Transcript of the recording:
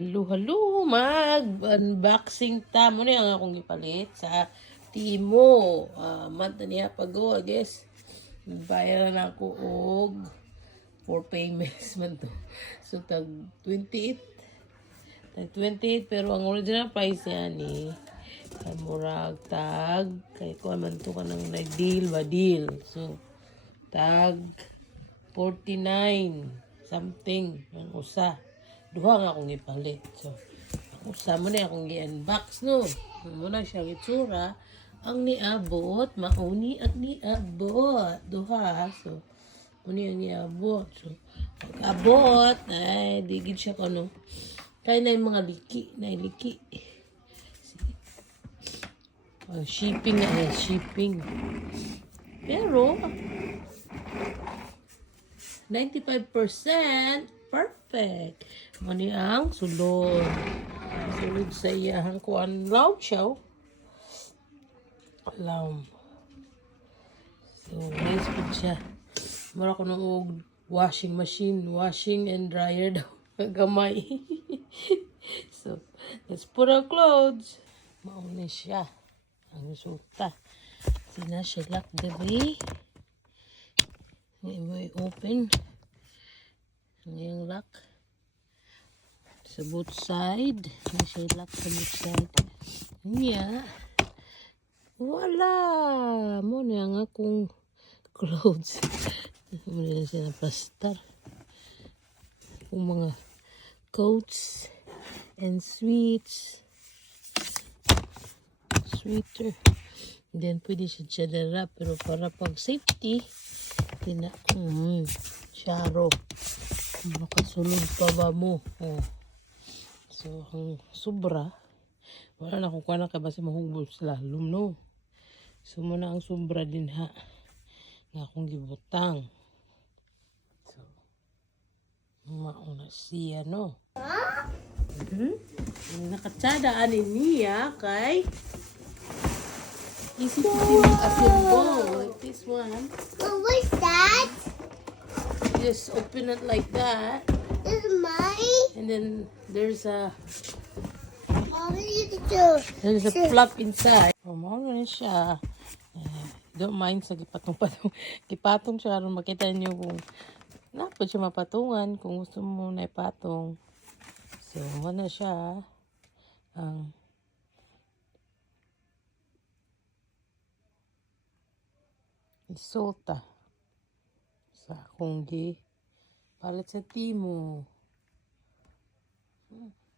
Halo, mag-unboxing ta mo na ang akong gipalit sa Timo. Month na niya pago, I guess. Bayaran ako og for payments man to. So, tag 28. Tag 28, pero ang original price niya ni murag tag, kay ko man to ka ng nag-deal ba deal. So, tag 49 something ang usa. Duha nga akong ipalit. So, usa mo na akong gi-unbox no. Muna siya itsura. Ang niabot, mauni at niabot. Duha. So, muni ang niabot. So, pag-abot, ay, digid siya ko no. Kaya na yung mga liki. Liki. Shipping na shipping. Pero, 95% perfect. Mani ang sulod. Sulod sa iyahang kuan loud siya. Alam. So, nice po siya. Mara ko nung washing machine. Washing and dryer daw. Gamay. So, let's put our clothes. Mauna siya. Ang suta. Sina siya lock the way. May open. Yung lock. Sa both side. May siya lock sa both side. Yeah. Wala. Muna nga akong clothes. Muna siya na plastar. Kung mga coats and sweets. Sweater. Then pwede siya na wrap. Pero para pag safety, syaro. Makasulod pa ba mo? Oh. So, ang sobra. Wala na kung kuha na ka basi mahugbo sila. No. So, muna ang sobra din ha. Nga akong gibutang. So, mauna siya no. Nakatsada ani niya kay easy to assemble like this one. What's that? Just open it like that. This is mine. And then there's a Mommy, flap inside. Mauna na siya. Don't mind sa gipatong-patong. Gipatong siya karon makita niyo kung napod siya mapatungan kung gusto mo na ipatong. So, wala siya ang isulta sa akong palit sa Timo.